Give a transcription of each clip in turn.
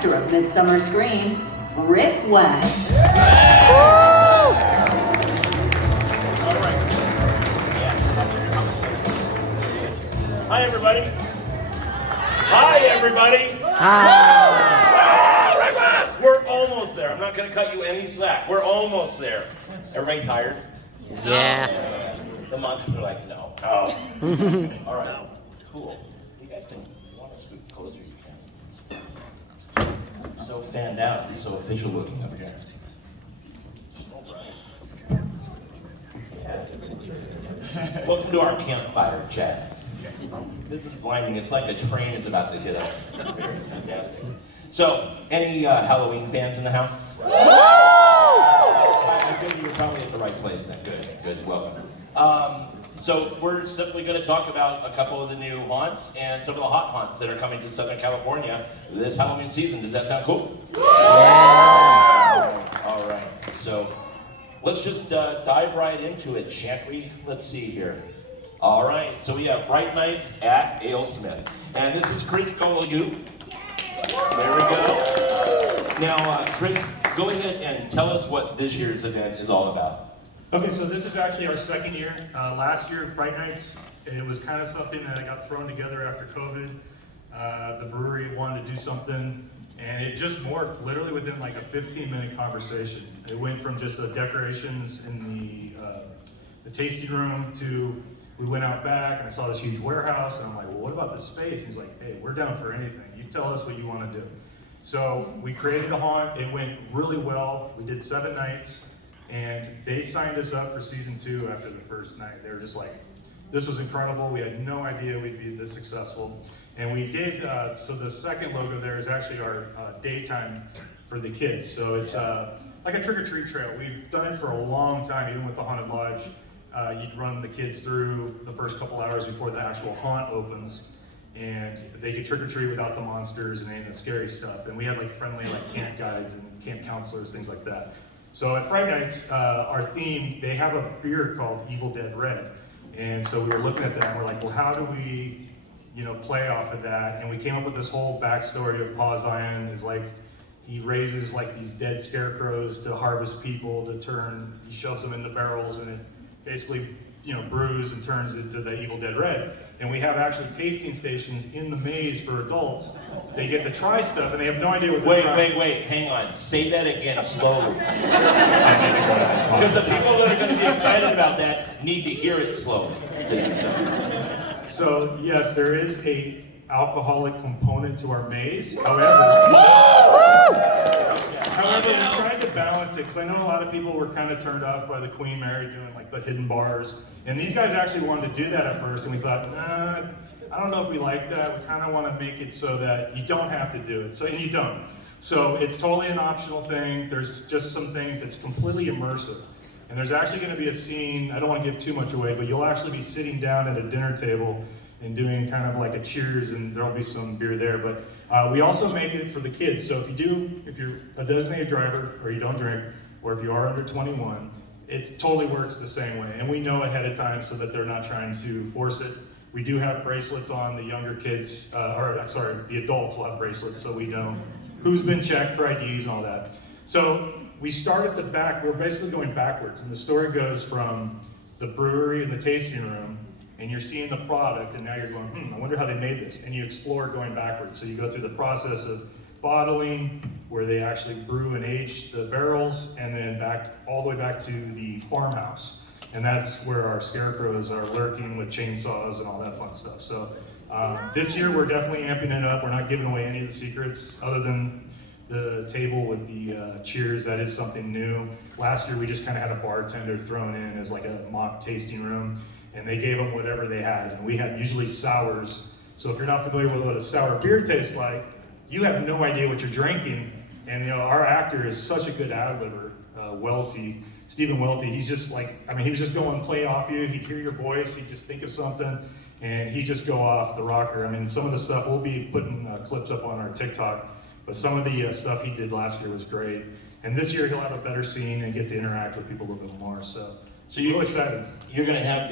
director of Midsummer Scream, Rick West. Hi, everybody. Hi, everybody. Hi. Rick West. We're almost there. I'm not going to cut you any slack. We're almost there. Everybody tired? Yeah. The monsters are like, no. All right. Cool. You guys can want to scoot closer. You can. So fanned out and so official looking up here. Welcome to our campfire chat. This is blinding. It's like a train is about to hit us. Fantastic. So, any Halloween fans in the house? I think you're probably at the right place then. Good, welcome. So we're simply going to talk about a couple of the new haunts and some of the hot haunts that are coming to Southern California this Halloween season. Does that sound cool? Yeah! All right, so let's just dive right into it, shan't we? Let's see here. All right, so we have Fright Nights at AleSmith. And this is Chris Gulch. There we go. Now, Chris, go ahead and tell us what this year's event is all about. Okay, so this is actually our second year. Last year, Fright Nights, it was kind of something that got thrown together after COVID. The brewery wanted to do something, and it just morphed literally within like a 15-minute conversation. It went from just the decorations in the tasting room to we went out back and I saw this huge warehouse, and I'm like, well, what about this space? He's like, hey, we're down for anything. You tell us what you want to do. So we created a haunt. It went really well. We did 7 nights, and they signed us up for season 2 after the first night. They were just like, this was incredible. We had no idea we'd be this successful. And we did, so the second logo there is actually our daytime for the kids. So it's like a trick-or-treat trail. We've done it for a long time, even with the Haunted Lodge. You'd run the kids through the first couple hours before the actual haunt opens, and they could trick-or-treat without the monsters and any of the scary stuff. And we had like friendly like camp guides and camp counselors, things like that. So at Fright Nights, our theme, they have a beer called Evil Dead Red. And so we were looking at that and we're like, well, how do we, play off of that? And we came up with this whole backstory of Pa Zion is like, he raises like these dead scarecrows to harvest people he shoves them in the barrels, and it basically, brews and turns into the Evil Dead Red. And we have actually tasting stations in the maze for adults. They get to try stuff and they have no idea what they're trying. Wait, hang on. Say that again slowly. Because the people that are going to be excited about that need to hear it slowly. So yes, there is a alcoholic component to our maze. However, we tried to balance it, because I know a lot of people were kind of turned off by the Queen Mary doing like the hidden bars. And these guys actually wanted to do that at first, and we thought, I don't know if we like that. We kind of want to make it so that you don't have to do it. And you don't. So it's totally an optional thing. There's just some things that's completely immersive. And there's actually going to be a scene, I don't want to give too much away, but you'll actually be sitting down at a dinner table and doing kind of like a cheers, and there'll be some beer there. But we also make it for the kids. So if you're a designated driver, or you don't drink, or if you are under 21, it totally works the same way. And we know ahead of time so that they're not trying to force it. We do have bracelets on the younger kids, the adults will have bracelets, so we know who's been checked for IDs and all that. So we start at the back. We're basically going backwards, and the story goes from the brewery and the tasting room, and you're seeing the product, and now you're going, I wonder how they made this. And you explore going backwards. So you go through the process of bottling, where they actually brew and age the barrels, and then all the way back to the farmhouse. And that's where our scarecrows are lurking with chainsaws and all that fun stuff. So this year we're definitely amping it up. We're not giving away any of the secrets other than the table with the cheers. That is something new. Last year we just kind of had a bartender thrown in as like a mock tasting room, and they gave them whatever they had. And we had usually sours. So if you're not familiar with what a sour beer tastes like, you have no idea what you're drinking. And our actor is such a good ad-libber, Stephen Welty. He's just like, he was just going play off you. He'd hear your voice, he'd just think of something, and he'd just go off the rocker. Some of the stuff, we'll be putting clips up on our TikTok, but some of the stuff he did last year was great. And this year he'll have a better scene and get to interact with people a little bit more. So you're really excited. You're going to have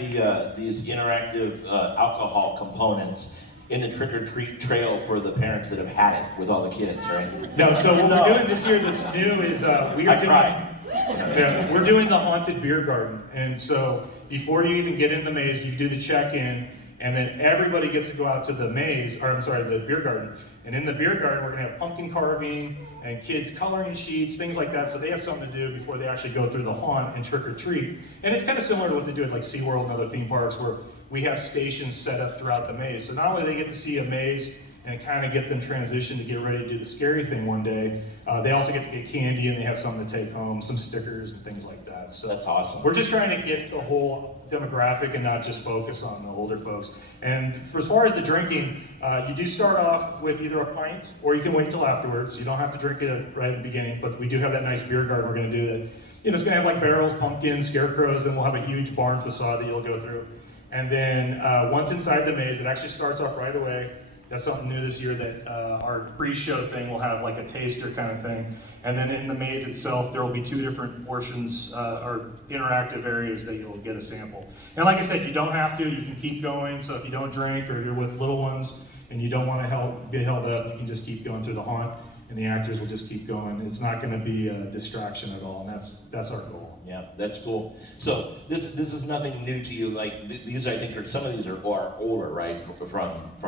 these interactive alcohol components. in the trick-or-treat trail for the parents that have had it with all the kids, right? No, so what we're doing this year that's new is we're doing the haunted beer garden. And so before you even get in the maze, you do the check-in, and then everybody gets to go out to the maze, or I'm sorry, the beer garden. And in the beer garden, we're gonna have pumpkin carving and kids coloring sheets, things like that, so they have something to do before they actually go through the haunt and trick-or-treat. And it's kind of similar to what they do at like SeaWorld and other theme parks, where we have stations set up throughout the maze. So not only do they get to see a maze and kind of get them transitioned to get ready to do the scary thing one day, they also get to get candy and they have something to take home, some stickers and things like that. So that's awesome. We're just trying to get the whole demographic and not just focus on the older folks. And for as far as the drinking, you do start off with either a pint or you can wait till afterwards. You don't have to drink it right at the beginning, but we do have that nice beer garden we're gonna do that. It's gonna have like barrels, pumpkins, scarecrows, and we'll have a huge barn facade that you'll go through. And then once inside the maze, it actually starts off right away. That's something new this year, that our pre-show thing will have like a taster kind of thing. And then in the maze itself, there will be 2 different portions or interactive areas that you'll get a sample. And like I said, you don't have to, you can keep going. So if you don't drink or you're with little ones and you don't want to get held up, you can just keep going through the haunt and the actors will just keep going. It's not going to be a distraction at all, and that's our goal. Yeah, that's cool. So this is nothing new to you. Like these, I think, some of these are older, right? From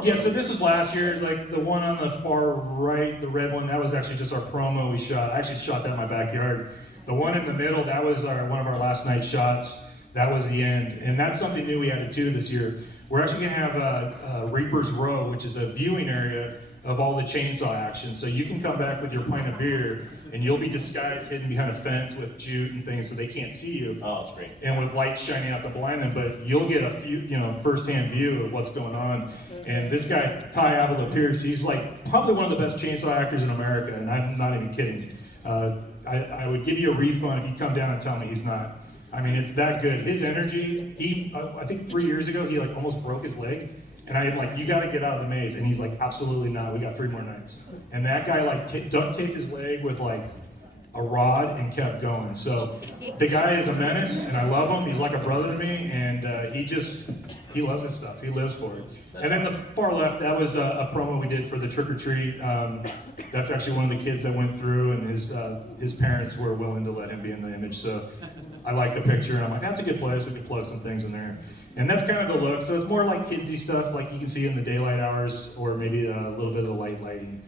yeah. So this was last year. Like the one on the far right, the red one, that was actually just our promo we shot. I actually shot that in my backyard. The one in the middle, that was one of our last night shots. That was the end, and that's something new we added too this year. We're actually going to have a Reaper's Row, which is a viewing area of all the chainsaw action. So you can come back with your pint of beer and you'll be disguised, hidden behind a fence with jute and things so they can't see you. Oh, that's great. And with lights shining out to blind them, but you'll get a few, first-hand view of what's going on. And this guy, Ty Avila Pierce, he's like probably one of the best chainsaw actors in America, and I'm not even kidding. I would give you a refund if you come down and tell me he's not. I mean, it's that good. His energy, I think 3 years ago, he like almost broke his leg. And I'm like, you got to get out of the maze. And he's like, absolutely not. We got 3 more nights. And that guy like duct taped his leg with like a rod and kept going. So the guy is a menace, and I love him. He's like a brother to me, and he loves his stuff. He lives for it. And then the far left, that was a promo we did for the trick or treat. That's actually one of the kids that went through, and his parents were willing to let him be in the image. So I like the picture, and I'm like, that's a good place. We can plug some things in there. And that's kind of the look. So it's more like kidsy stuff, like you can see in the daylight hours, or maybe a little bit of the lighting.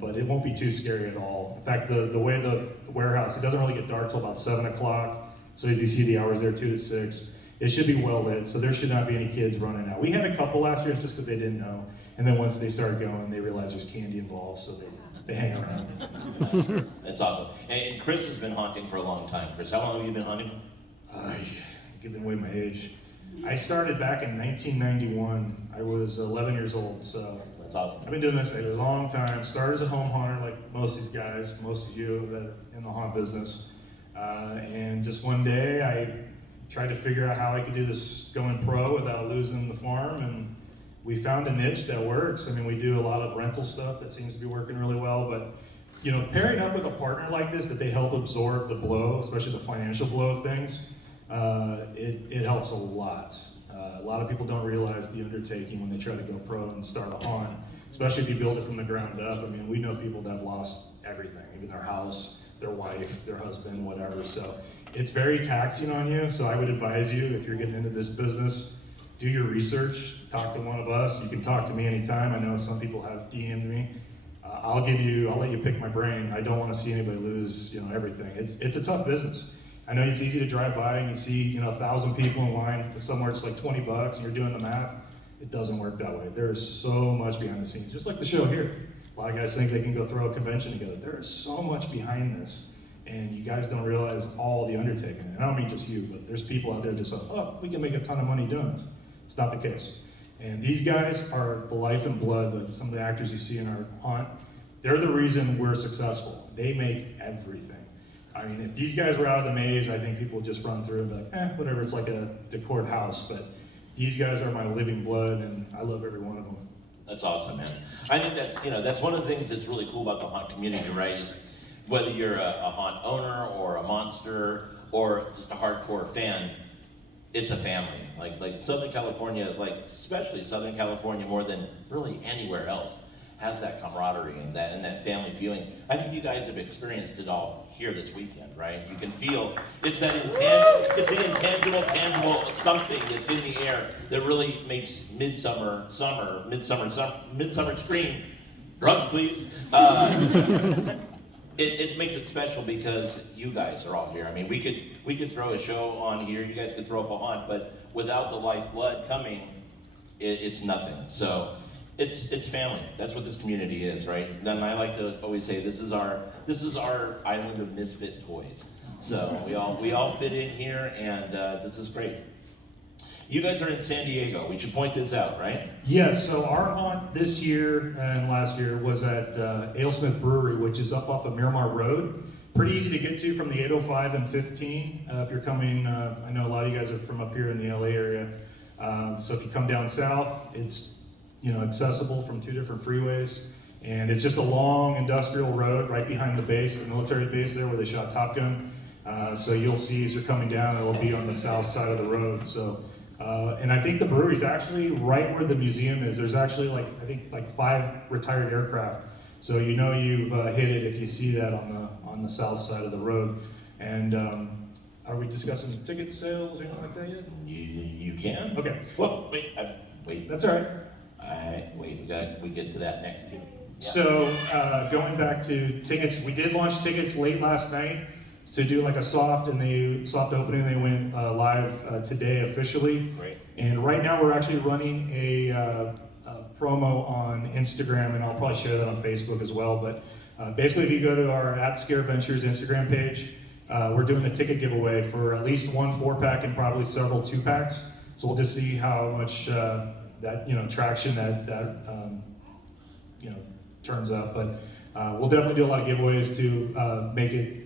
But it won't be too scary at all. In fact, the way the warehouse, it doesn't really get dark till about 7 o'clock. So as you see the hours there, 2 to 6, it should be well lit. So there should not be any kids running out. We had a couple last year, it's just because they didn't know. And then once they started going, they realized there's candy involved, so they hang around. That's awesome. And Chris has been haunting for a long time. Chris, how long have you been haunting? Giving away my age. I started back in 1991. I was 11 years old, so that's awesome. I've been doing this a long time. Started as a home haunter, like most of these guys, most of you that are in the haunt business. And just one day, I tried to figure out how I could do this going pro without losing the farm, and we found a niche that works. I mean, we do a lot of rental stuff that seems to be working really well, but pairing up with a partner like this, that they help absorb the blow, especially the financial blow of things, it helps a lot. A lot of people don't realize the undertaking when they try to go pro and start a haunt, especially if you build it from the ground up. I mean, we know people that have lost everything, even their house, their wife, their husband, whatever. So it's very taxing on you. So I would advise you, if you're getting into this business, do your research, talk to one of us. You can talk to me anytime. I know some people have DM'd me. I'll let you pick my brain. I don't want to see anybody lose, everything. It's a tough business. I know it's easy to drive by and you see, 1,000 people in line somewhere it's like $20 and you're doing the math. It doesn't work that way. There is so much behind the scenes, just like the show here. A lot of guys think they can go throw a convention together. There is so much behind this, and you guys don't realize all the undertaking. And I don't mean just you, but there's people out there just like, oh, we can make a ton of money doing this. It's not the case. And these guys are the life and blood of some of the actors you see in our haunt. They're the reason we're successful. They make everything. I mean, if these guys were out of the maze, I think people would just run through and be like, whatever, it's like a decored house. But these guys are my living blood, and I love every one of them. That's awesome, man. I think that's one of the things that's really cool about the haunt community, right? Is whether you're a haunt owner or a monster or just a hardcore fan, it's a family. Like Southern California, like especially Southern California more than really anywhere else, has that camaraderie and that family feeling. I think you guys have experienced it all here this weekend, right? You can feel it's the intangible, tangible something that's in the air that really makes Midsummer Scream, drugs please. It makes it special because you guys are all here. I mean, we could throw a show on here, you guys could throw up a haunt, but without the lifeblood coming, it's nothing. So it's family. That's what this community is, right? Then I like to always say this is our island of misfit toys. So we all fit in here, and this is great. You guys are in San Diego. We should point this out, right? Yes, so our haunt this year and last year was at AleSmith Brewery, which is up off of Miramar Road. Pretty easy to get to from the 805 and 15. If you're coming, I know a lot of you guys are from up here in the LA area. So if you come down south, it's accessible from 2 different freeways. And it's just a long industrial road right behind the base, the military base there where they shot Top Gun. So you'll see as you're coming down, it will be on the south side of the road. So. And I think the brewery's actually right where the museum is. There's actually like 5 retired aircraft. So you've hit it if you see that on the south side of the road. And are we discussing ticket sales or anything like that yet? You can. Okay. Well, wait. That's all right. We get to that next too. Yeah. So going back to tickets, we did launch tickets late last night to do like a soft opening. They went live today officially. Great. And right now we're actually running a promo on Instagram, and I'll probably share that on Facebook as well. But basically, if you go to our @ScareVentures Instagram page, we're doing a ticket giveaway for at least 1 4-pack and probably several 2-packs. So we'll just see how much that traction that turns up. But we'll definitely do a lot of giveaways to make it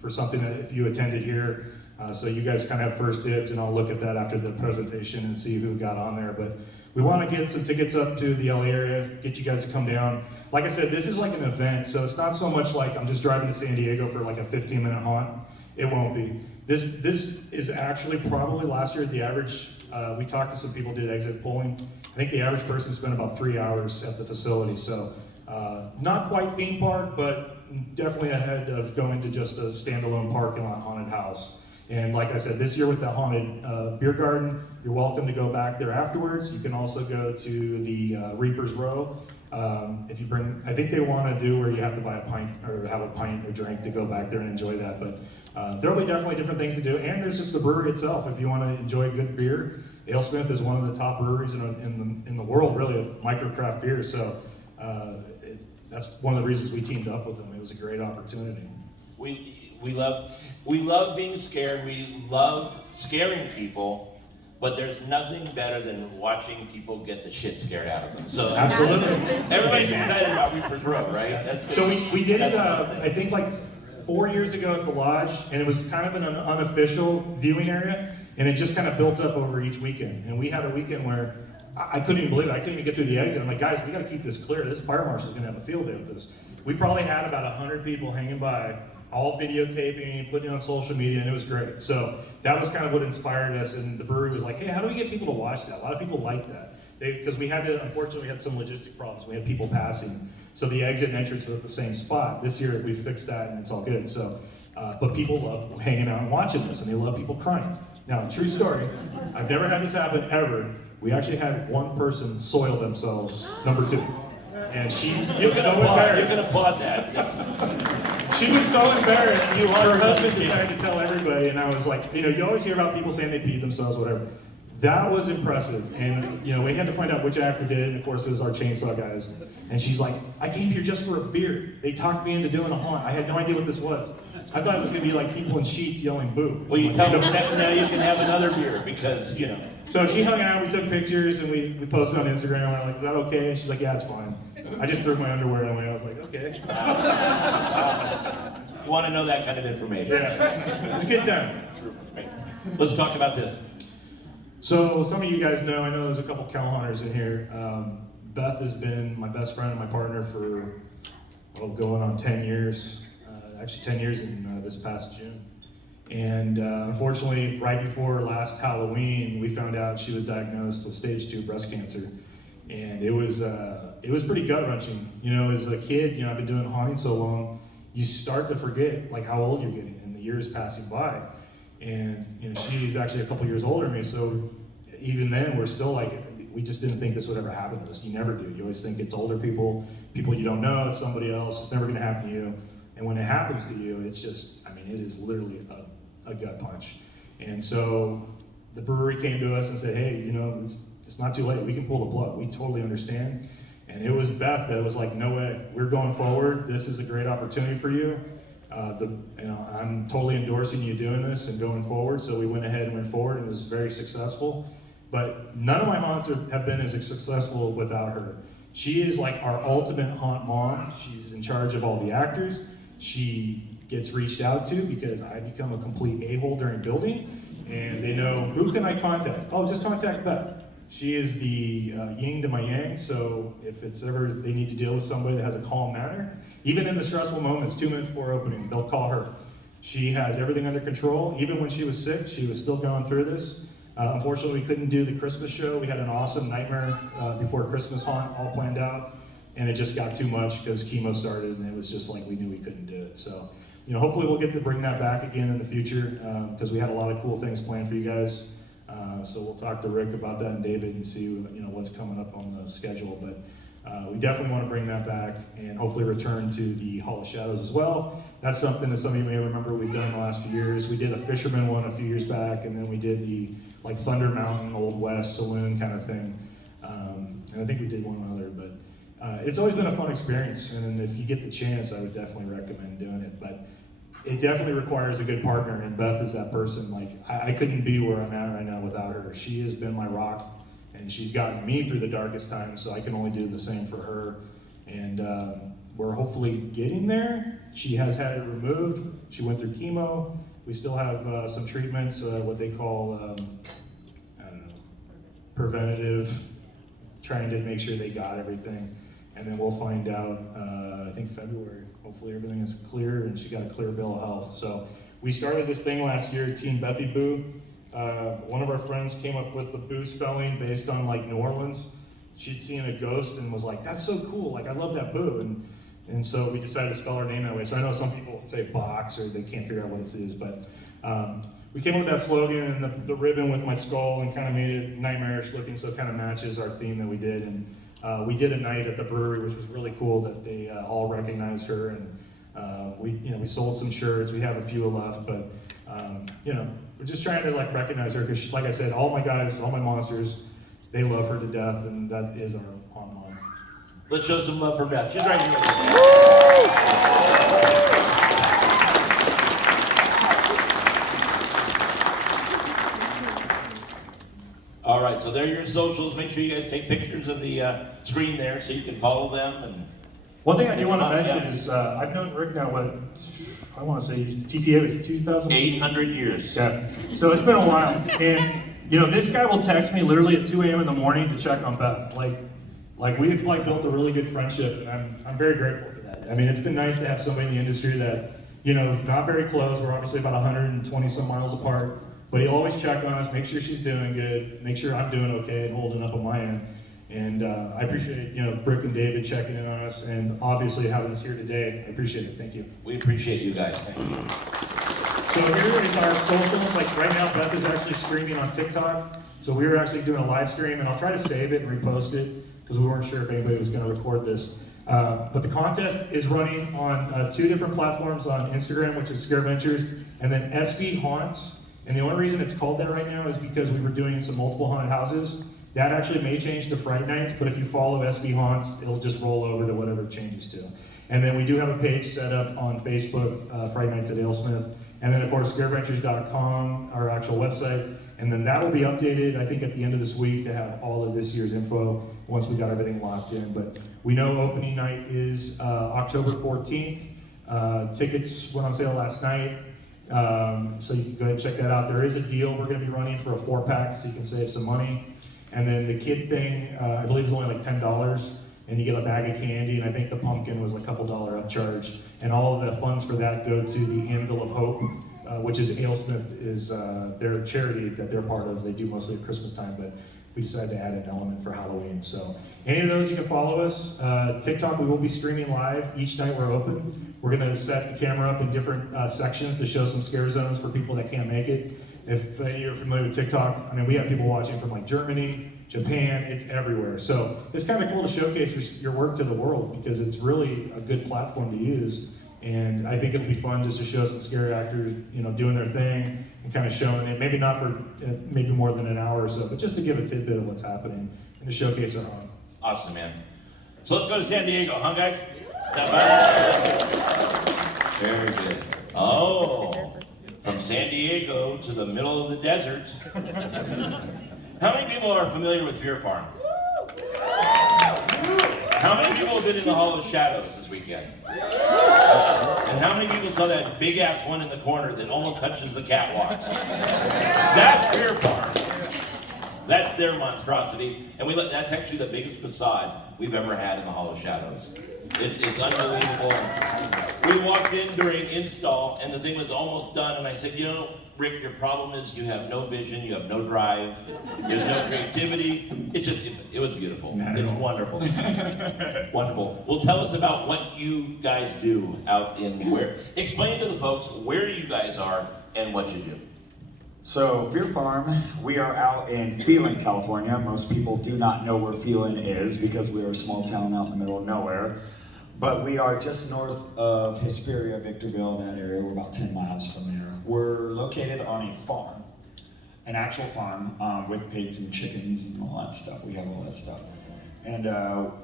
for something that if you attended here, so you guys kind of have first dibs, and I'll look at that after the presentation and see who got on there. But we want to get some tickets up to the LA area, get you guys to come down. Like I said, this is like an event, so it's not so much like I'm just driving to San Diego for like a 15-minute haunt. It won't be. This is actually probably last year the average. We talked to some people, did exit polling. I think the average person spent about 3 hours at the facility. So not quite theme park, but definitely ahead of going to just a standalone parking lot haunted house. And like I said, this year with the haunted beer garden, you're welcome to go back there afterwards. You can also go to the Reaper's Row. If you bring, I think they want to do where you have to buy a pint or have a pint or drink to go back there and enjoy that. But there will be definitely different things to do. And there's just the brewery itself. If you want to enjoy good beer, AleSmith is one of the top breweries in the world, really, of microcraft beer. So that's one of the reasons we teamed up with them. It was a great opportunity. We love being scared. We love scaring people, but there's nothing better than watching people get the shit scared out of them. So absolutely, everybody's excited about Reaper's Row, right? That's good. So we did it. I think like 4 years ago at the lodge, and it was kind of an unofficial viewing area, and it just kind of built up over each weekend. And we had a weekend where I couldn't even believe it. I couldn't even get through the exit. I'm like, guys, we got to keep this clear. This fire marshal's going to have a field day with this. We probably had about 100 people hanging by, all videotaping, putting it on social media, and it was great. So that was kind of what inspired us, and the brewery was like, hey, how do we get people to watch that? A lot of people like that. Because unfortunately, we had some logistic problems. We had people passing. So the exit and entrance were at the same spot. This year, we fixed that, and it's all good. So, but people love hanging out and watching this, and they love people crying. Now, true story, I've never had this happen ever. We actually had one person soil themselves, number 2. And she was so embarrassed. You can applaud that. She was so embarrassed. Her husband decided to tell everybody, and I was like, you always hear about people saying they peed themselves, whatever. That was impressive, and we had to find out which actor did it, and of course it was our chainsaw guys. And she's like, I came here just for a beer. They talked me into doing a haunt. I had no idea what this was. I thought it was gonna be like people in sheets yelling boo. Well, you tell them that now you can have another beer because So she hung out, we took pictures, and we posted on Instagram. And I'm like, is that okay? And she's like, yeah, it's fine. I just threw my underwear away. I was like, okay. You want to know that kind of information. Yeah, it's a good time. Right. Let's talk about this. So some of you guys know, I know there's a couple cow hunters in here. Beth has been my best friend and my partner for, going on 10 years. Actually 10 years in this past June. And unfortunately, right before last Halloween, we found out she was diagnosed with stage 2 breast cancer. And it was pretty gut-wrenching. You know, as a kid, you know, I've been doing haunting so long, you start to forget like how old you're getting and the years passing by. And you know, she's actually a couple years older than me, so even then we're still like, we just didn't think this would ever happen to us. You never do. You always think it's older people you don't know, it's somebody else, it's never gonna happen to you. And when it happens to you, it's just, I mean, it is literally a gut punch. And so the brewery came to us and said, hey, you know, it's not too late, we can pull the plug, we totally understand. And it was Beth that was like, no way, we're going forward, this is a great opportunity for you. You know, I'm totally endorsing you doing this and going forward. So we went ahead and went forward, and it was very successful. But none of my haunts have been as successful without her. She is like our ultimate haunt mom. She's in charge of all the actors. She gets reached out to because I become a complete a-hole during building, and they know, who can I contact? Oh, just contact Beth. She is the yin to my yang, so if it's ever they need to deal with somebody that has a calm manner, even in the stressful moments, 2 minutes before opening, they'll call her. She has everything under control. Even when she was sick, she was still going through this. Unfortunately, we couldn't do the Christmas show. We had an awesome Nightmare Before Christmas haunt all planned out, and it just got too much because chemo started, and it was just like we knew we couldn't do it. So, you know, hopefully we'll get to bring that back again in the future because we had a lot of cool things planned for you guys. So we'll talk to Rick about that and David and see, you know, what's coming up on the schedule. But we definitely want to bring that back and hopefully return to the Hall of Shadows as well. That's something that some of you may remember we've done in the last few years. We did a Fisherman one a few years back, and then we did the like Thunder Mountain Old West Saloon kind of thing. And I think we did one other, but it's always been a fun experience. And if you get the chance, I would definitely recommend doing it. But it definitely requires a good partner, and Beth is that person. Like, I couldn't be where I'm at right now without her. She has been my rock, and she's gotten me through the darkest times, so I can only do the same for her. And we're hopefully getting there. She has had it removed. She went through chemo. We still have some treatments, what they call, I don't know, preventative, trying to make sure they got everything. And then we'll find out, I think February. Hopefully everything is clear and she got a clear bill of health. So we started this thing last year, Team Bethy Boo. One of our friends came up with the Boo spelling based on like New Orleans. She'd seen a ghost and was like, that's so cool, like I love that Boo. And so we decided to spell our name that way. So I know some people say box or they can't figure out what it is, but we came up with that slogan and the ribbon with my skull and kind of made it nightmarish looking, so it kind of matches our theme that we did. And we did a night at the brewery, which was really cool that they all recognized her, and we sold some shirts. We have a few left, but we're just trying to like recognize her because, like I said, all my guys, all my monsters, they love her to death, and that is our haunt mom. Let's show some love for Beth. She's right here. All right, so there are your socials. Make sure you guys take pictures of the screen there so you can follow them. And one thing I do want to mention is I've known Rick now, I want to say TPA was 2000? 800 years. Yeah, so it's been a while. And, this guy will text me literally at 2 a.m. in the morning to check on Beth. Like we've built a really good friendship, and I'm very grateful for that. I mean, it's been nice to have somebody in the industry that, not very close. We're obviously about 120 some miles apart. But he'll always check on us, make sure she's doing good, make sure I'm doing okay and holding up on my end. And I appreciate, Brick and David checking in on us, and obviously having us here today. I appreciate it. Thank you. We appreciate you guys. Thank you. So here is our socials. Like right now, Beth is actually streaming on TikTok. So we were actually doing a live stream, and I'll try to save it and repost it because we weren't sure if anybody was going to record this. But the contest is running on 2 different platforms, on Instagram, which is Scare Ventures, and then SV Haunts. And the only reason it's called that right now is because we were doing some multiple haunted houses. That actually may change to Fright Nights, but if you follow SV Haunts, it'll just roll over to whatever it changes to. And then we do have a page set up on Facebook, Fright Nights at AleSmith. And then of course, scareventures.com, our actual website. And then that will be updated, I think, at the end of this week to have all of this year's info once we got everything locked in. But we know opening night is October 14th. Tickets went on sale last night. So you can go ahead and check that out. There is a deal we're going to be running for a 4-pack, so you can save some money. And then the kid thing, I believe is only like $10, and you get a bag of candy, and I think the pumpkin was a couple dollar upcharge. And all of the funds for that go to the Anvil of Hope which is AleSmith is their charity that they're part of. They do mostly at Christmas time, but we decided to add an element for Halloween. So any of those, you can follow us. TikTok, we will be streaming live each night we're open. We're gonna set the camera up in different sections to show some scare zones for people that can't make it. If you're familiar with TikTok, I mean, we have people watching from like Germany, Japan, it's everywhere. So it's kind of cool to showcase your work to the world because it's really a good platform to use. And I think it'll be fun just to show some scary actors, doing their thing and kind of showing it, maybe not for maybe more than an hour or so, but just to give a tidbit of what's happening and to showcase our home. Awesome, man. So let's go to San Diego, huh, guys? Very good. Oh, from San Diego to the middle of the desert. How many people are familiar with Fear Farm? How many people have been in the Hall of Shadows this weekend? And how many people saw that big ass one in the corner that almost touches the catwalks? That's Fear Farm. That's their monstrosity. And that's actually the biggest facade we've ever had in the Hall of Shadows. It's unbelievable. We walked in during install and the thing was almost done and I said, Rick, your problem is you have no vision, you have no drive, there's no creativity. It was beautiful. It's wonderful. Wonderful. Well, tell us about what you guys do out in explain to the folks where you guys are and what you do. So, Fear Farm, we are out in Phelan, California. Most people do not know where Phelan is because we are a small town out in the middle of nowhere. But we are just north of Hesperia, Victorville, that area. We're about 10 miles from there. We're located on a farm, an actual farm with pigs and chickens and all that stuff. We have all that stuff. And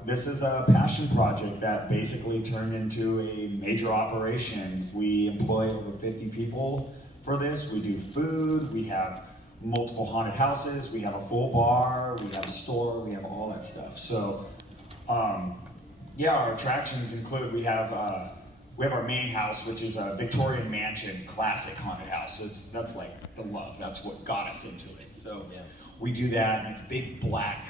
this is a passion project that basically turned into a major operation. We employ over 50 people for this. We do food, we have multiple haunted houses, we have a full bar, we have a store, we have all that stuff. So, our attractions include, we have our main house, which is a Victorian mansion classic haunted house. So that's like the love, that's what got us into it. So we do that, and it's a big black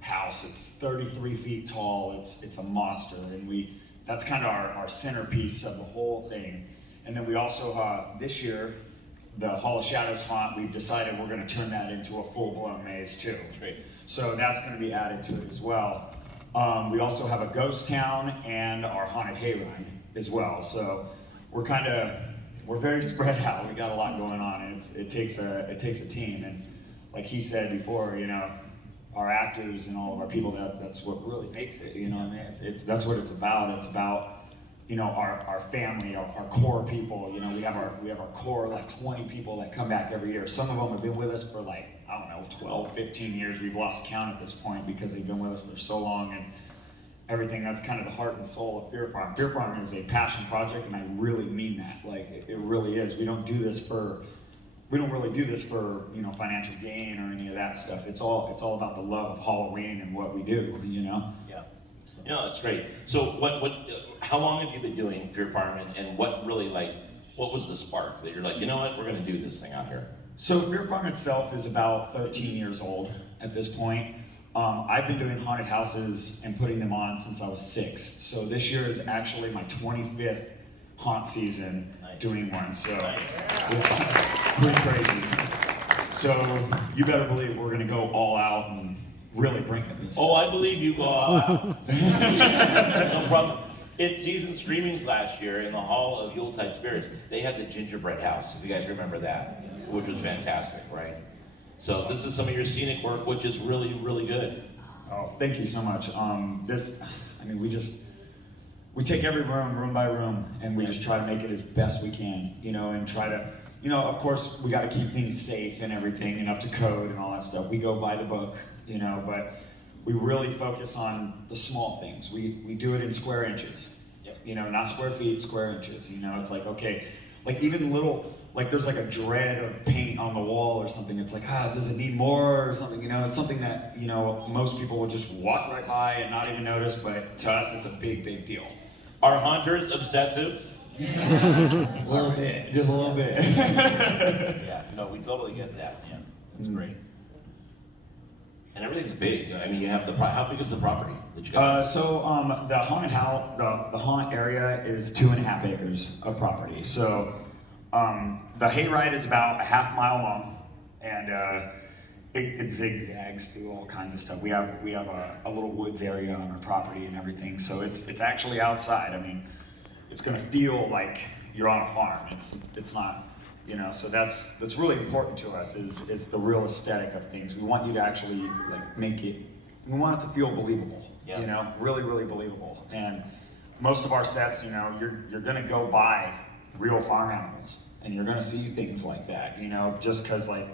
house. It's 33 feet tall, it's a monster, and that's kind of our centerpiece of the whole thing. And then we also, this year, the Hall of Shadows haunt, we've decided we're going to turn that into a full-blown maze too. Great. So that's going to be added to it as well. We also have a ghost town and our haunted hayride as well. So we're very spread out. We got a lot going on, and it takes a team. And like he said before, our actors and all of our people, that's what really makes it. That's what it's about. It's about our family, our core people. We have our core, like 20 people that come back every year. Some of them have been with us for 12, 15 years. We've lost count at this point because they've been with us for so long and everything. That's kind of the heart and soul of Fear Farm. Fear Farm is a passion project, and I really mean that. It really is. We don't really do this for financial gain or any of that stuff. It's all about the love of Halloween and what we do. Yeah. That's great. So how long have you been doing Fear Farm, and what really what was the spark that you're like, we're going to do this thing out here? So Fear Farm itself is about 13 years old at this point. I've been doing haunted houses and putting them on since I was 6. So this year is actually my 25th haunt season doing one. So pretty crazy. So you better believe we're going to go all out and really bring it this Oh, I believe you go all out. No problem. At season screenings last year in the Hall of Yuletide Spirits, they had the gingerbread house, if you guys remember that, which was fantastic, right? So this is some of your scenic work, which is really, really good. Oh, thank you so much. We take every room by room, and we just try to make it as best we can, and try to, of course, we got to keep things safe and everything and up to code and all that stuff. We go by the book, but we really focus on the small things. We do it in square inches, not square feet, square inches. It's like, okay, even little, there's a dread of paint on the wall or something. It's does it need more or something? It's something that, most people will just walk right by and not even notice, but to us, it's a big, big deal. Are haunters obsessive? A little bit, just a little bit. Yeah, no, we totally get that. Yeah, that's great. And everything's big. You have how big is the property that you got? The haunted house, the haunt area is 2.5 acres of property. So The hayride is about a half mile long, and it zigzags through all kinds of stuff. We have a little woods area on our property and everything, so it's actually outside. I mean, it's going to feel like you're on a farm. It's not, you know. So that's really important to us is the real aesthetic of things. We want you to actually like make it. We want it to feel believable. Yeah. You know, really believable. And most of our sets, you know, you're going to go by real farm animals, and you're going to see things like that. You know, just because like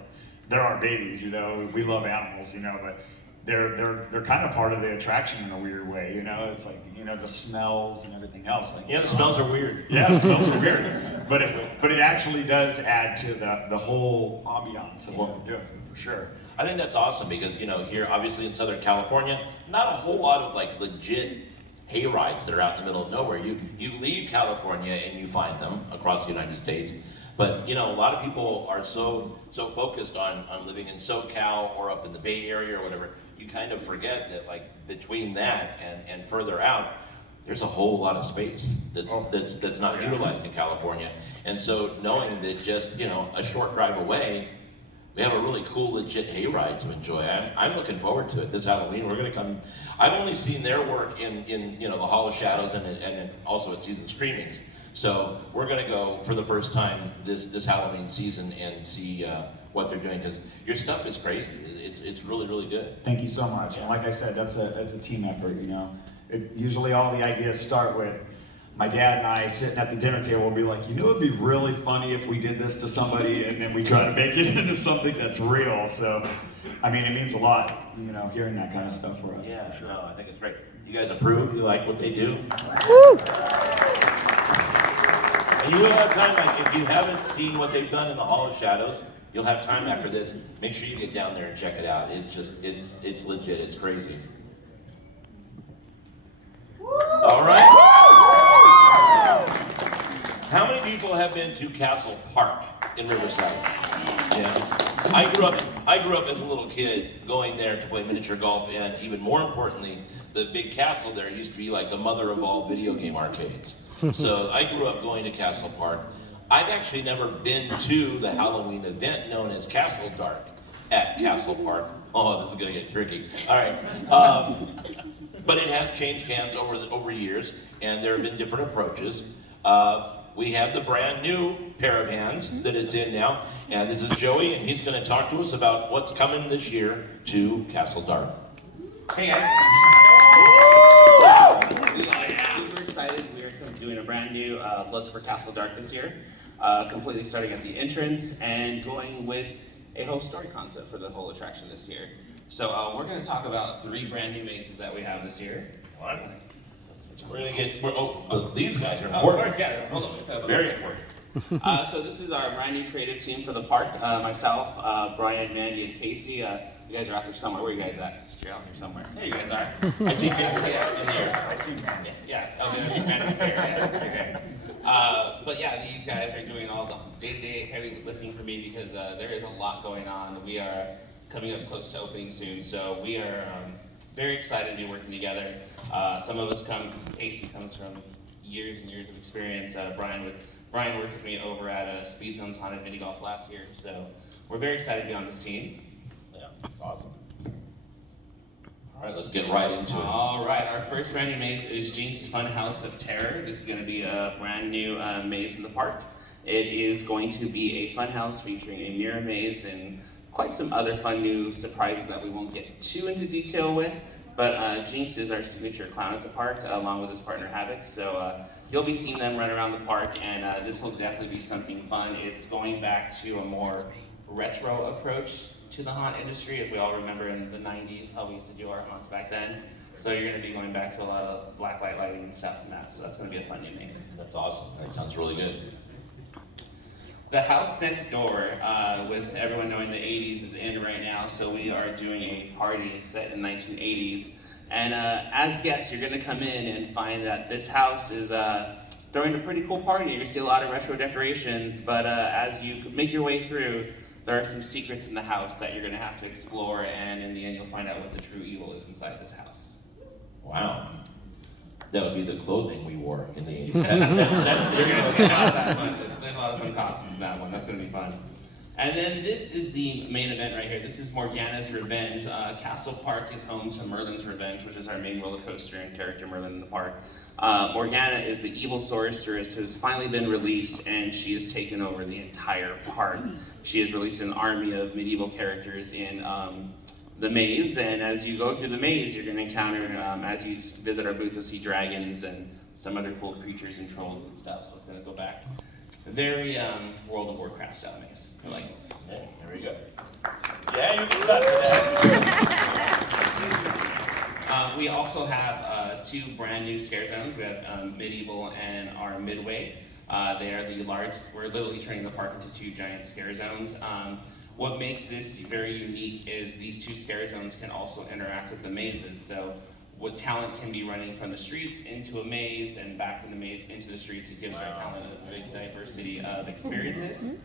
they're our babies. You know, we love animals. You know, but they're kind of part of the attraction in a weird way, you know. It's like, you know, the smells and everything else. Like, Yeah, the smells are weird. Yeah, the smells are weird, but it actually does add to the whole ambiance of what we're doing, for sure. I think that's awesome because, you know, here obviously in Southern California, not a whole lot of like legit hay rides that are out in the middle of nowhere. You leave California and you find them across the United States. But, you know, a lot of people are so focused on living in SoCal or up in the Bay Area or whatever, you kind of forget that like between that and further out, there's a whole lot of space that's not utilized in California. And so knowing that just, you know, a short drive away, we have a really cool, legit hayride to enjoy. I'm looking forward to it this Halloween. We're going to come. I've only seen their work in you know, the Hall of Shadows and also at season screenings. So we're going to go for the first time this Halloween season and see what they're doing, because your stuff is crazy. It's really good. Thank you so much. And like I said, that's a team effort. You know, usually all the ideas start with my dad and I sitting at the dinner table will be like, you know, it'd be really funny if we did this to somebody, and then we try to make it into something that's real. So, I mean, it means a lot, you know, hearing that kind of stuff for us. Yeah, for sure. no, I think it's great. You guys approve? You like what they do? Woo! And you will have time, like, if you haven't seen what they've done in the Hall of Shadows, you'll have time after this. Make sure you get down there and check it out. It's legit. It's crazy. All right. How many people have been to Castle Park in Riverside? Yeah. I grew up as a little kid going there to play miniature golf, and even more importantly, the big castle there used to be like the mother of all video game arcades. So I grew up going to Castle Park. I've actually never been to the Halloween event known as Castle Dark at Castle Park. Oh, this is gonna get tricky. All right. But it has changed hands over years, and there have been different approaches. We have the brand new pair of hands that it's in now, and this is Joey, and he's going to talk to us about what's coming this year to Castle Dark. Hey guys. We are super excited. We are doing a brand new look for Castle Dark this year, completely starting at the entrance and going with a whole story concept for the whole attraction this year. So we're going to talk about 3 brand new mazes that we have this year. What? We're going to get, these guys are Of important. course, yeah. Hold on, let me tell you about Very that. important. So this is our brand new creative team for the park. Myself, Brian, Mandy, and Casey. You guys are out there somewhere. Where are you guys at? You're out there somewhere. There you guys are. I see fingers in the air. I see, man. Yeah. Oh, Mandy's here. Yeah, that's okay. But yeah, these guys are doing all the day-to-day heavy lifting for me because there is a lot going on. We are coming up close to opening soon, so we are very excited to be working together. Some of us Casey comes from years and years of experience. Brian worked with me over at Speed Zone's Haunted Mini Golf last year, so we're very excited to be on this team. Yeah, awesome. All right, let's get right into it. All right, our first brand new maze is Jinx's Fun House of Terror. This is going to be a brand new maze in the park. It is going to be a fun house featuring a mirror maze and quite some other fun new surprises that we won't get too into detail with. But Jinx is our signature clown at the park, along with his partner Havoc. So you'll be seeing them run around the park, and this will definitely be something fun. It's going back to a more retro approach to the haunt industry, if we all remember in the 90s how we used to do our haunts back then. So you're going to be going back to a lot of black light lighting and stuff from that. So that's going to be a fun new maze. That's awesome. That sounds really good. The house next door, with everyone knowing the 80s is in right now, so we are doing a party set in 1980s. And as guests, you're going to come in and find that this house is throwing a pretty cool party. You're going to see a lot of retro decorations, but as you make your way through, there are some secrets in the house that you're going to have to explore, and in the end, you'll find out what the true evil is inside this house. Wow. That would be the clothing we wore in the 80s. You're going to see a lot of that fun. There's a lot of fun costumes in that one. That's gonna be fun. And then this is the main event right here. This is Morgana's Revenge. Castle Park is home to Merlin's Revenge, which is our main roller coaster and character Merlin in the park. Morgana is the evil sorceress who has finally been released, and she has taken over the entire park. She has released an army of medieval characters in the maze, and as you go through the maze, you're going to encounter, as you visit our booth, you'll see dragons and some other cool creatures and trolls and stuff. So it's going to go back. Very World of Warcraft style maze. I like it. Yeah, there we go. Yeah, you can clap for that. We also have two brand new scare zones. We have Medieval and our Midway. They are the large, we're literally turning the park into two giant scare zones. What makes this very unique is these two scare zones can also interact with the mazes. So what talent can be running from the streets into a maze and back from the maze into the streets. It gives our talent a big diversity of experiences.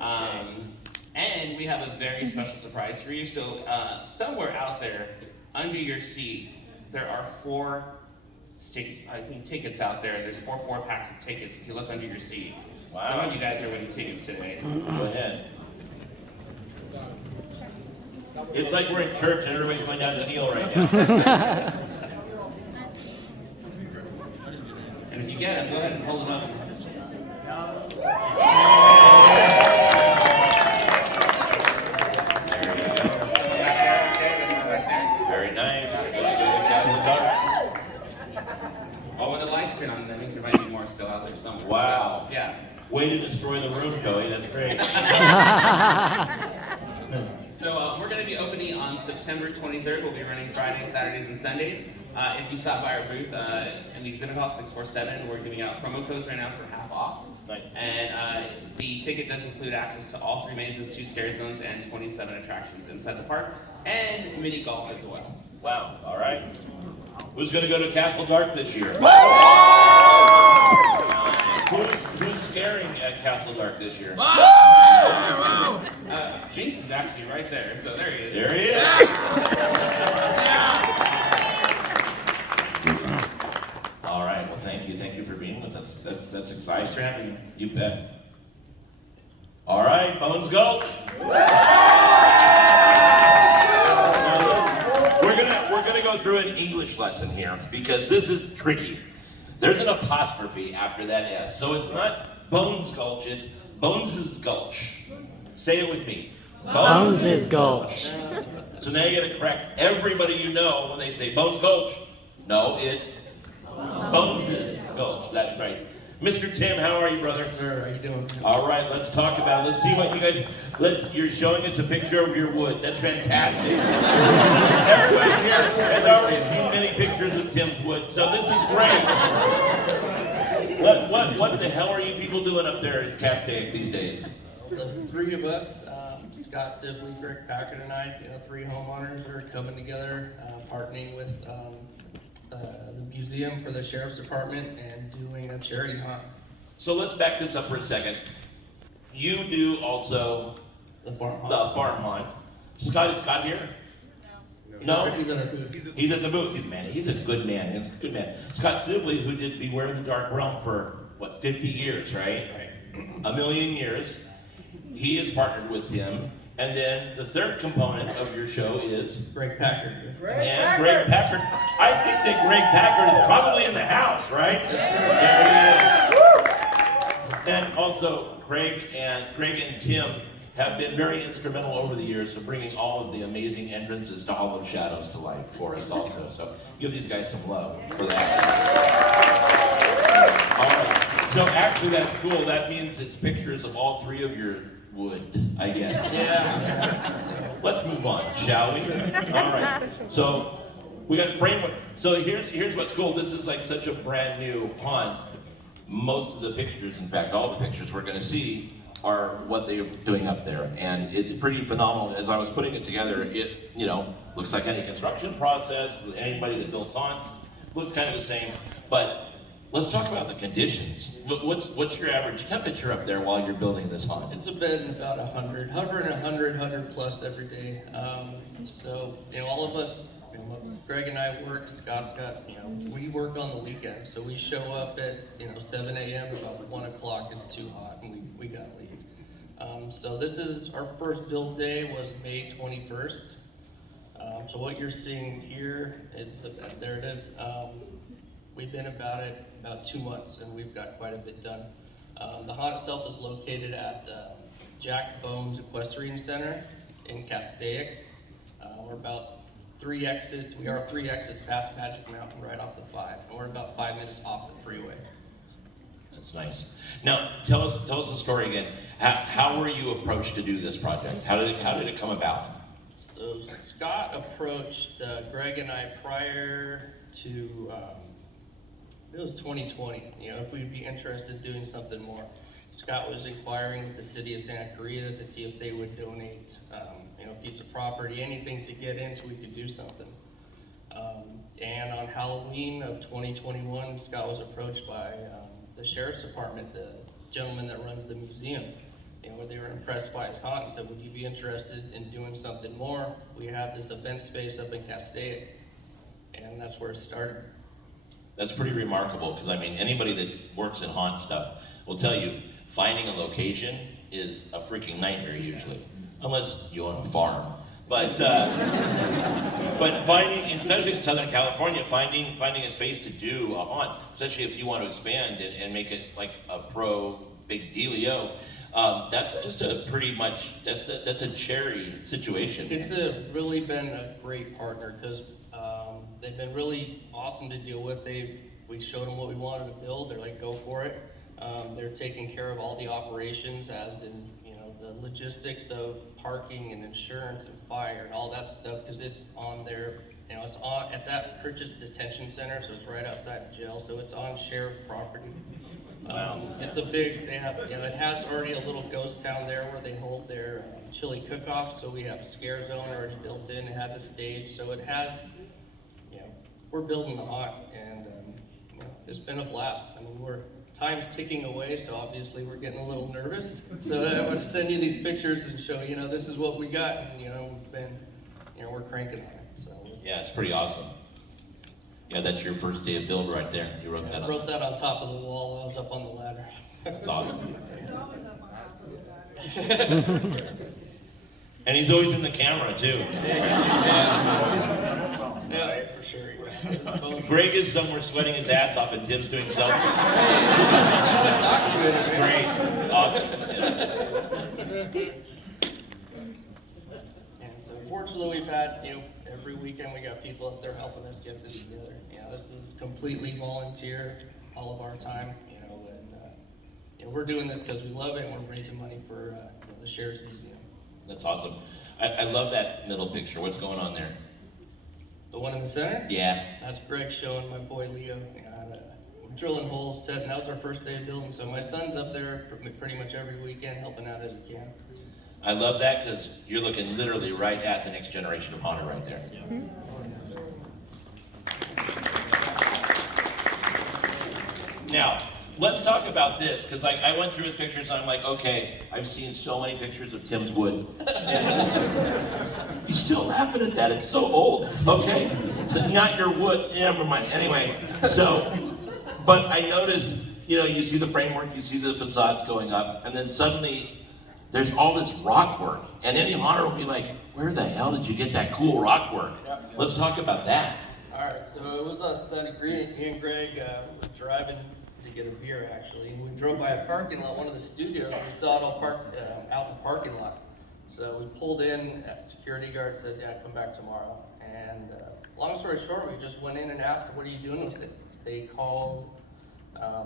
And we have a very special surprise for you. So somewhere out there, under your seat, there are four tickets out there. There's four packs of tickets if you look under your seat. Wow. Some of you guys are winning tickets today. Go ahead. It's like we're in church and everybody's going down the hill right now. And if you get them, go ahead and hold them up. There you go. Very nice. Oh, when the lights turn on, that means there might be more still out there somewhere. Wow. Yeah. Way to destroy the room, Joey. That's great. So we're going to be opening on September 23rd. We'll be running Fridays, Saturdays, and Sundays. If you stop by our booth in the exhibit hall 647, we're giving out promo codes right now for half off. Nice. And the ticket does include access to all three mazes, 2 scare zones, and 27 attractions inside the park, and mini golf as well. Wow. All right. Who's going to go to Castle Dark this year? Who's scaring at Castle Dark this year? Jinx is actually right there, so there he is. There he is. All right. Well, thank you. Thank you for being with us. That's exciting. Thanks for having me. You bet. All right, Bones Gulch. We're gonna go through an English lesson here because this is tricky. There's an apostrophe after that S, so it's not Bones Gulch, it's Bones' Gulch. Say it with me. Bones' Gulch. So now you gotta correct everybody you know when they say Bones Gulch. No, it's Bones' Gulch. That's right. Mr. Tim, how are you, brother? Sir, how you doing? All right, let's talk about it. Let's see what you guys, you're showing us a picture of your wood. That's fantastic. Everybody here has already seen many pictures of Tim's wood, so this is great. What the hell are you people doing up there at Castaic these days? The three of us, Scott Sibley, Greg Packard, and I, 3 homeowners, are coming together, partnering with the museum for the sheriff's department and doing a charity hunt. So let's back this up for a second. You do also The farm hunt. the farm hunt. Is Scott here? No? He's in our booth. He's at the booth. He's a good man. He's a good man. Scott Sibley, who did Beware of the Dark Realm for, 50 years, right? A million years. He is partnered with Tim. And then the third component of your show is? Greg Packard. Greg Packard. I think that Greg Packard is probably in the house, right? Yes, There he is. And also, Greg and Tim have been very instrumental over the years of bringing all of the amazing entrances to Hall of Shadows to life for us also. So give these guys some love for that. All right. So actually that's cool. That means it's pictures of all three of your wood, I guess. Yeah. Let's move on, shall we? All right. So we got framework. So here's what's cool. This is like such a brand new hunt. Most of the pictures, in fact, all the pictures we're going to see are what they're doing up there, and it's pretty phenomenal. As I was putting it together, it looks like any construction process. Anybody that builds haunts looks kind of the same. But let's talk about the conditions. What's your average temperature up there while you're building this haunt? It's been about 100, hovering 100 plus every day. So all of us, Greg and I work. Scott's got, we work on the weekend, so we show up at 7 a.m. About 1 o'clock. It's too hot, and we got gotta leave. So this is, our first build day was May 21st. So what you're seeing here, there it is. We've been about 2 months and we've got quite a bit done. The haunt itself is located at Jack Bones Equestrian Center in Castaic. We're about 3 exits. We are 3 exits past Magic Mountain right off the 5. And we're about 5 minutes off the freeway. That's nice. Now, tell us the story again. How were you approached to do this project? How did it come about? So Scott approached Greg and I prior to, it was 2020, if we'd be interested in doing something more. Scott was inquiring with the city of Santa Clarita to see if they would donate, a piece of property, anything to get in so we could do something. And on Halloween of 2021, Scott was approached by the sheriff's department, the gentleman that runs the museum. They were impressed by his haunt and said, would you be interested in doing something more? We have this event space up in Castaic, and that's where it started. That's pretty remarkable, because I mean, anybody that works in haunt stuff will tell you, finding a location is a freaking nightmare usually, unless you own a farm. But finding, especially in Southern California, finding a space to do a haunt, especially if you want to expand and make it like a big dealio, that's just that's a cherry situation. It's really been a great partner because they've been really awesome to deal with. We showed them what we wanted to build. They're like, go for it. They're taking care of all the operations, as in the logistics of parking and insurance and fire and all that stuff, because it's on their, it's at Purchase Detention Center, so it's right outside the jail, so it's on sheriff property. It's a big, it has already a little ghost town there where they hold their chili cook-off, so we have a scare zone already built in. It has a stage, so it has, we're building the haunt, and it's been a blast. I mean, time's ticking away, so obviously we're getting a little nervous. So I want to send you these pictures and show, this is what we got, and we've been, we're cranking on it. So yeah, it's pretty awesome. Yeah, that's your first day of build right there. You wrote that. I wrote that on top of the wall. I was up on the ladder. That's awesome. It's always up on top of the ladder. And he's always in the camera too. Yeah, for sure. Greg is somewhere sweating his ass off, and Tim's doing selfies. It's great, awesome. And so, fortunately, we've had every weekend we got people up there helping us get this together. This is completely volunteer, all of our time. And we're doing this because we love it, and we're raising money for the Sheriff's Museum. That's awesome. I love that middle picture. What's going on there? The one in the center? Yeah. That's Greg showing my boy Leo. We're drilling holes, setting. That was our first day of building. So my son's up there pretty much every weekend helping out as he can. I love that because you're looking literally right at the next generation of haunter right there. Yeah. Now, let's talk about this, because I went through his pictures and I'm like, okay, I've seen so many pictures of Tim's wood. You're still laughing at that, it's so old, okay? So not your wood, never mind. Anyway, but I noticed, you see the framework, you see the facades going up, and then suddenly there's all this rock work. And any haunter will be like, where the hell did you get that cool rock work? Yep. Let's talk about that. All right, so it was us, me and Greg were driving to get a beer, actually. And we drove by a parking lot, one of the studios, and we saw it all parked out in the parking lot. So we pulled in, security guard said, yeah, come back tomorrow. And long story short, we just went in and asked, what are you doing with it? They called, I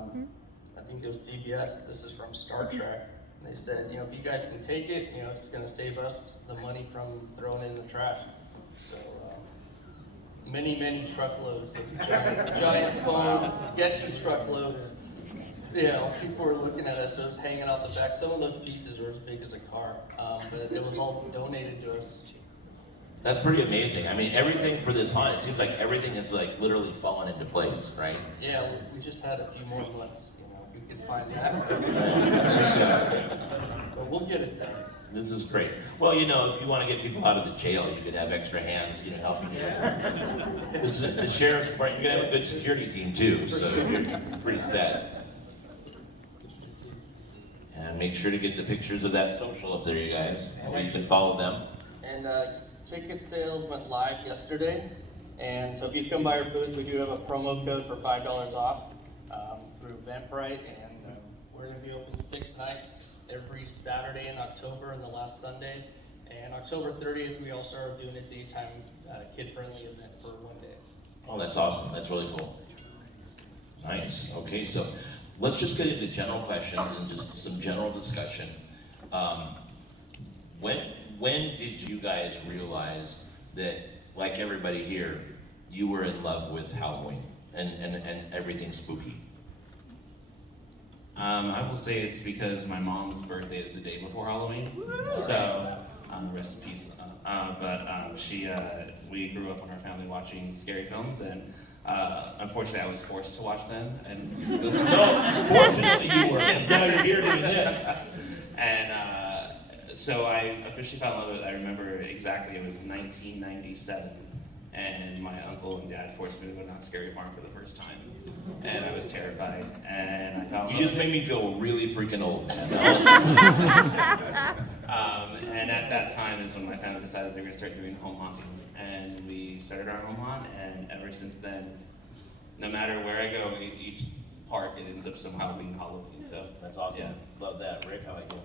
think it was CBS, this is from Star Trek. And they said, if you guys can take it, it's gonna save us the money from throwing it in the trash. So many truckloads of giant foam, sketchy truckloads. People were looking at us, so it was hanging out the back. Some of those pieces were as big as a car, but it was all donated to us. That's pretty amazing. I mean, everything for this haunt, it seems like everything is like literally falling into place, right? Yeah, we just had a few more months, if we could find that. But we'll get it done. This is great. Well, if you want to get people out of the jail, you could have extra hands, helping you. This is the sheriff's department. You're gonna have a good security team too, so you're pretty set. And And make sure to get the pictures of that social up there, you guys. Where you can follow them. And ticket sales went live yesterday. And so if you come by our booth, we do have a promo code for $5 off through Eventbrite. And we're going to be open 6 nights every Saturday in October and the last Sunday. And October 30th, we also are doing a daytime kid-friendly event for 1 day. Oh, that's awesome. That's really cool. Nice. Okay, so let's just get into general questions and just some general discussion. When did you guys realize that, like everybody here, you were in love with Halloween and everything spooky? I will say it's because my mom's birthday is the day before Halloween, so rest in peace. We grew up in our family watching scary films, and unfortunately I was forced to watch them. And No, fortunately you were, because now you're here doing this. And so I officially fell in love with it. I remember exactly, it was 1997, and my uncle and dad forced me to go to Knott's Scary Farm for the first time. And I was terrified, and I fell in love. You just made me feel really freaking old, man. And at that time is when my family decided they were going to start doing home haunting. And we started our home haunt, and ever since then, no matter where I go, each park, it ends up somehow being Halloween. So That's awesome. Yeah. Love that. Rick, how about you?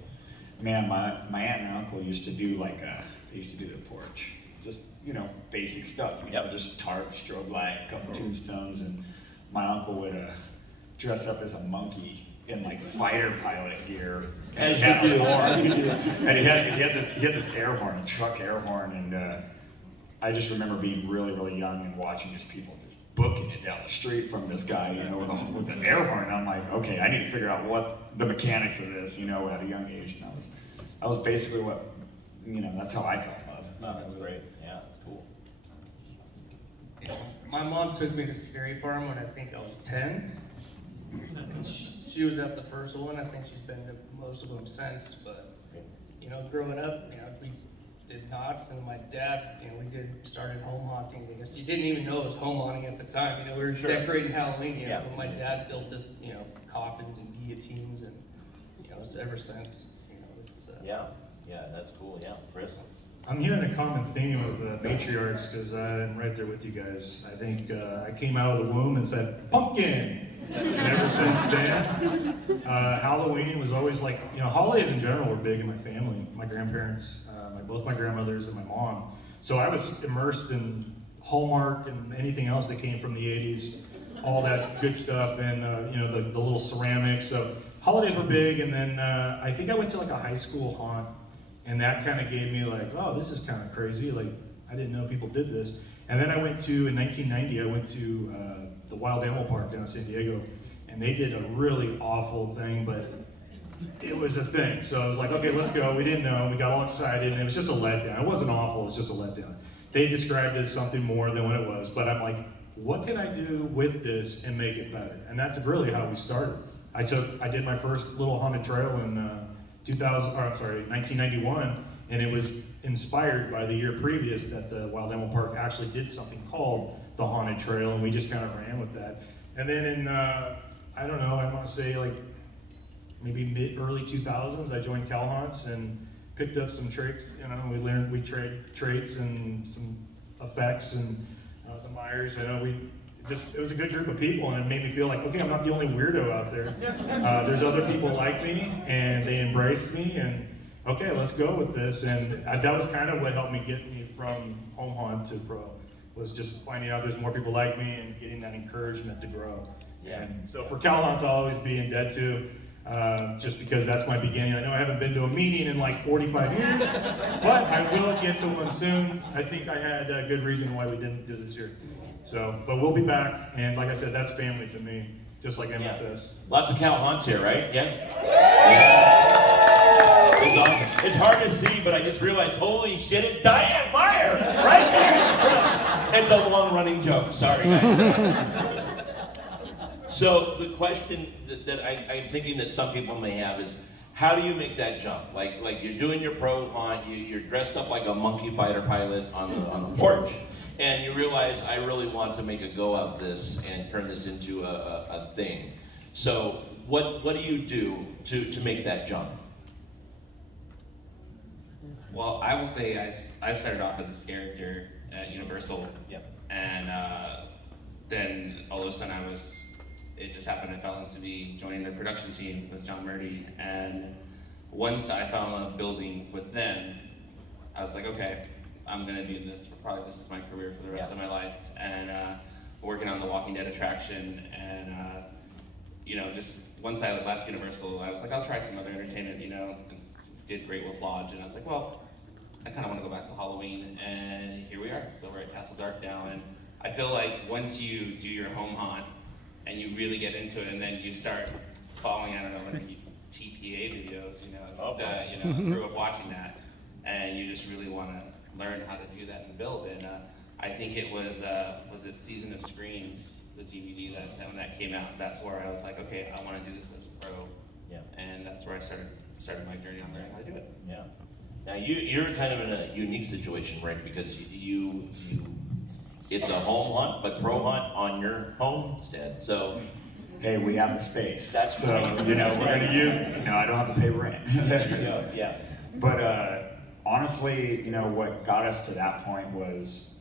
Man, my aunt and uncle used to do they used to do the porch. Just, basic stuff. Just tarp, strobe light, a couple tombstones, and my uncle would dress up as a monkey in like fighter pilot gear. As he had you a do. horn. And he had this air horn, a truck air horn, and I just remember being really, really young and watching just people just booking it down the street from this guy, with the air horn. And I'm like, okay, I need to figure out what the mechanics of this, at a young age. And that was basically what, that's how I fell in love. No, that's great. Yeah, that's cool. Yeah. My mom took me to Scary Farm when I think I was 10. And she was at the first one. I think she's been to most of them since. But, growing up, we did Knott's, and my dad, started home haunting. I guess he didn't even know it was home haunting at the time. We were decorating Halloween, but my dad built this, coffins and guillotines, and, ever since, it's... Yeah, that's cool. Yeah, Chris? I'm hearing a common theme of matriarchs, because I'm right there with you guys. I think I came out of the womb and said, pumpkin! And ever since then, Halloween was always like, holidays in general were big in my family. My grandparents, both my grandmothers and my mom. So I was immersed in Hallmark and anything else that came from the 80s, all that good stuff, and the little ceramics. So holidays were big, and then I think I went to like a high school haunt, and that kind of gave me like, oh, this is kind of crazy. Like, I didn't know people did this. And then in 1990, I went to the Wild Animal Park down in San Diego, and they did a really awful thing, but it was a thing. So I was like, okay, let's go. We didn't know. We got all excited, and it was just a letdown. It wasn't awful. It was just a letdown. They described it as something more than what it was, but I'm like, what can I do with this and make it better? And that's really how we started. I did my first little haunted trail in 1991, and it was inspired by the year previous that the Wild Animal Park actually did something called the Haunted Trail, and we just kind of ran with that. And then in, I don't know, I want to say like maybe early 2000s, I joined Cal Haunts and picked up some traits. We trade traits and some effects, and the Myers. It was a good group of people, and it made me feel like, okay, I'm not the only weirdo out there. There's other people like me, and they embraced me, and okay, let's go with this. And that was kind of what helped me get me from home haunt to pro, was just finding out there's more people like me and getting that encouragement to grow. Yeah. And so for Cal Haunts, I'll always be in debt to, just because that's my beginning. I know I haven't been to a meeting in like 45 years, but I will get to one soon. I think I had a good reason why we didn't do this year. So, but we'll be back, and like I said, that's family to me, just like MSS. Lots of Cal Haunts here, right? Yes? Yeah. It's awesome. It's hard to see, but I just realized, holy shit, it's Diane Meyer right there. It's a long-running joke. Sorry, guys. So the question that I'm thinking that some people may have is, how do you make that jump? Like you're doing your pro haunt, you're dressed up like a monkey fighter pilot on the porch, and you realize, I really want to make a go of this and turn this into a thing. So what do you do to make that jump? Well, I will say I started off as a character at Universal. Yep. And then all of a sudden it just happened I fell into joining their production team with John Murdy. And once I fell in love building with them, I was like, okay, I'm gonna do this this is my career for the rest of my life. And working on the Walking Dead attraction, and just once I left Universal, I was like, I'll try some other entertainment, and did great with Lodge, and I was like, well, I kind of want to go back to Halloween, and here we are. So we're at Castle Dark now, and I feel like once you do your home haunt, and you really get into it, and then you start following, I don't know, like TPA videos, grew up watching that, and you just really want to learn how to do that and build. And I think it was it Season of Screams, the DVD that when that came out, that's where I was like, okay, I want to do this as a pro. Yeah. And that's where I started my journey on learning how to do it. Yeah. Now you're kind of in a unique situation, right? Because you it's a home hunt, but pro hunt on your homestead. So Hey, we have the space. That's so right. we're gonna use it. I don't have to pay rent. yeah. But honestly, what got us to that point was,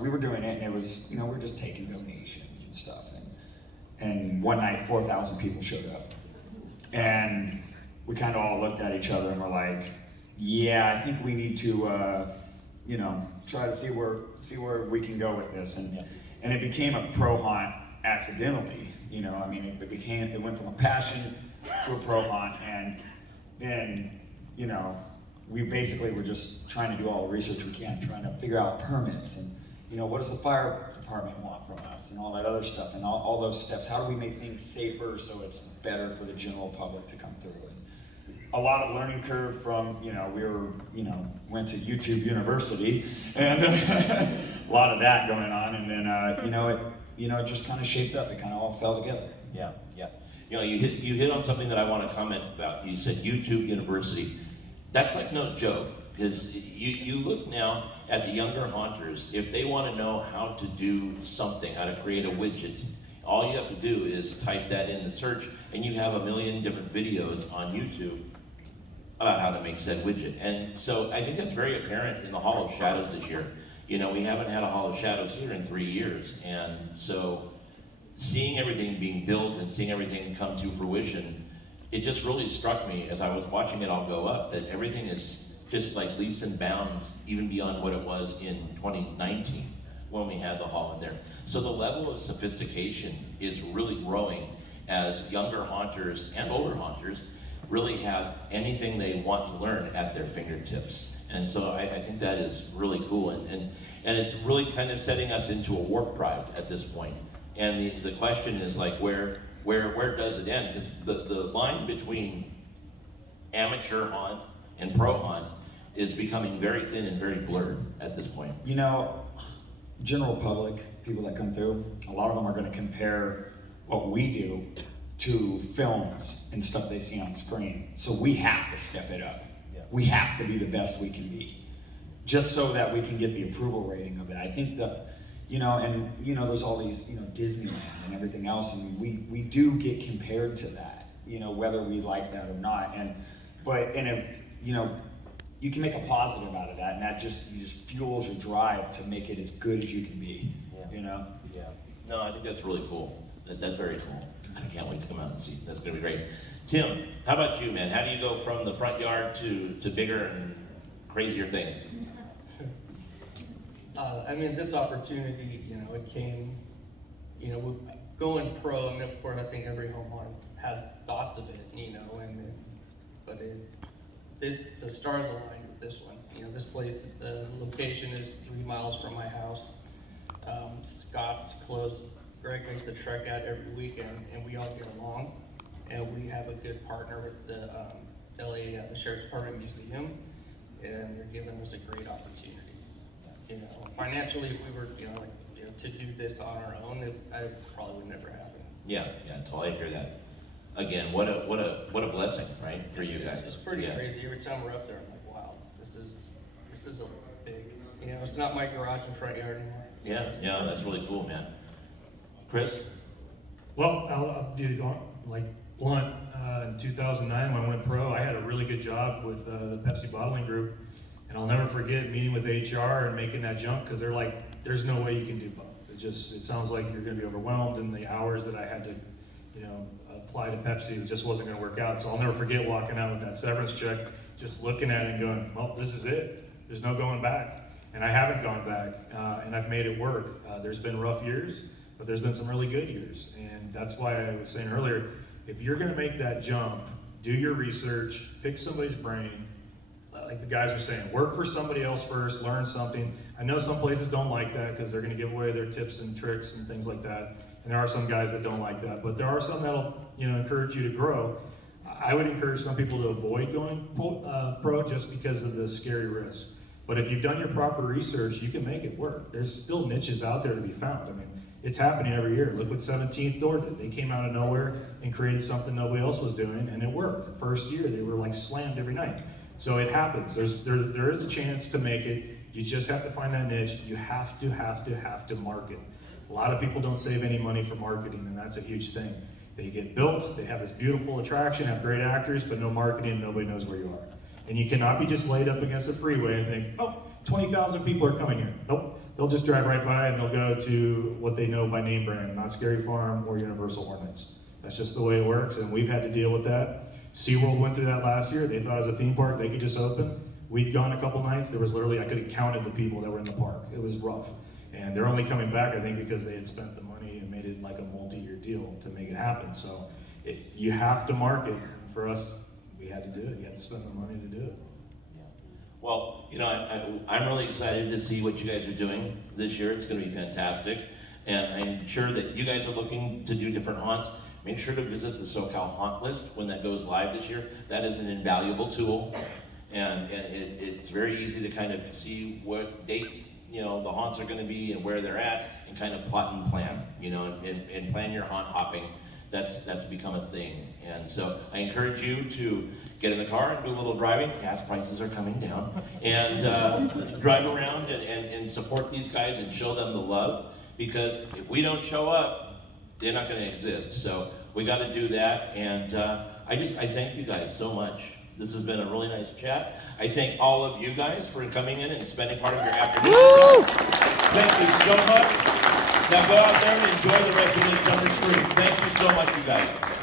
we were doing it, and it was, we were just taking donations and stuff, and one night 4,000 people showed up, and we kind of all looked at each other and were like, yeah, I think we need to, try to see where we can go with this, and it became a pro hunt accidentally. It went from a passion to a pro hunt, and then we basically were just trying to do all the research we can, trying to figure out permits and, what does the fire department want from us and all that other stuff and all those steps. How do we make things safer so it's better for the general public to come through? And a lot of learning curve from, we went to YouTube University and a lot of that going on. And then, it just kind of shaped up. It kind of all fell together. Yeah. You hit on something that I want to comment about. You said YouTube University. That's like no joke, because you look now at the younger haunters. If they want to know how to do something, how to create a widget, all you have to do is type that in the search, and you have a million different videos on YouTube about how to make said widget. And so I think that's very apparent in the Hall of Shadows this year. We haven't had a Hall of Shadows here in 3 years, and so seeing everything being built and seeing everything come to fruition, it just really struck me as I was watching it all go up that everything is just like leaps and bounds even beyond what it was in 2019 when we had the hall in there. So the level of sophistication is really growing as younger haunters and older haunters really have anything they want to learn at their fingertips. And so I think that is really cool, and it's really kind of setting us into a warp drive at this point. And the question is like, where does it end? Because the line between amateur hunt and pro hunt is becoming very thin and very blurred at this point. General public, people that come through, a lot of them are going to compare what we do to films and stuff they see on screen. So we have to step it up. Yeah. We have to be the best we can be, just so that we can get the approval rating of it. I think there's all these, Disneyland and everything else, and we do get compared to that, whether we like that or not. You can make a positive out of that, and that just fuels your drive to make it as good as you can be. Yeah. Yeah. No, I think that's really cool. That's very cool. I can't wait to come out and see. That's going to be great. Tim, how about you, man? How do you go from the front yard to bigger and crazier things? This opportunity, it came, going pro, and of course I think every homeowner has thoughts of it, the stars aligned with this one. This place, the location is 3 miles from my house. Scott's close. Greg makes the trek out every weekend, and we all get along. And we have a good partner with the LA the Sheriff's Department Museum, and they're giving us a great opportunity. Financially, if we were, to do this on our own, it probably would never happen. Yeah, totally hear that. Again, what a blessing, right, for you guys. It's pretty crazy. Every time we're up there, I'm like, wow, this is a big. It's not my garage and front yard anymore. Yeah, that's really cool, man. Chris? Well, I'll be like blunt. In 2009, when I went pro, I had a really good job with the Pepsi bottling group, and I'll never forget meeting with HR and making that jump because they're like, "There's no way you can do both. It sounds like you're going to be overwhelmed." And the hours that I had to, apply to Pepsi, it just wasn't going to work out. So I'll never forget walking out with that severance check, just looking at it and going, "Well, this is it. There's no going back." And I haven't gone back, and I've made it work. There's been rough years, but there's been some really good years. And that's why I was saying earlier, if you're gonna make that jump, do your research, pick somebody's brain. Like the guys are saying, work for somebody else first, learn something. I know some places don't like that because they're gonna give away their tips and tricks and things like that. And there are some guys that don't like that, but there are some that'll encourage you to grow. I would encourage some people to avoid going pro just because of the scary risk. But if you've done your proper research, you can make it work. There's still niches out there to be found. I mean, it's happening every year. Look what 17th Door did. They came out of nowhere and created something nobody else was doing, and it worked. The first year, they were like slammed every night. So it happens. There is a chance to make it. You just have to find that niche. You have to market. A lot of people don't save any money for marketing, and that's a huge thing. They get built, they have this beautiful attraction, have great actors, but no marketing, and nobody knows where you are. And you cannot be just laid up against a freeway and think, oh, 20,000 people are coming here. Nope, they'll just drive right by and they'll go to what they know by name brand, not Scary Farm or Universal Horror Nights. That's just the way it works, and we've had to deal with that. SeaWorld went through that last year. They thought it was a theme park, they could just open. We'd gone a couple nights, there was literally, I could have counted the people that were in the park. It was rough. And they're only coming back, I think, because they had spent the money and made it like a multi-year deal to make it happen. So you have to market. For us, we had to do it. You had to spend the money to do it. Yeah. Well, I'm really excited to see what you guys are doing this year. It's going to be fantastic. And I'm sure that you guys are looking to do different haunts. Make sure to visit the SoCal Haunt List when that goes live this year. That is an invaluable tool. And it's very easy to kind of see what dates the haunts are going to be and where they're at, and kind of plot and plan, and plan your haunt hopping. That's become a thing. And so I encourage you to get in the car and do a little driving. Gas prices are coming down. And drive around and support these guys and show them the love, because if we don't show up, they're not going to exist. So we got to do that. And I thank you guys so much. This has been a really nice chat. I thank all of you guys for coming in and spending part of your afternoon. Woo! Thank you so much. Now go out there and enjoy the rest of Midsummer Scream. Thank you so much, you guys.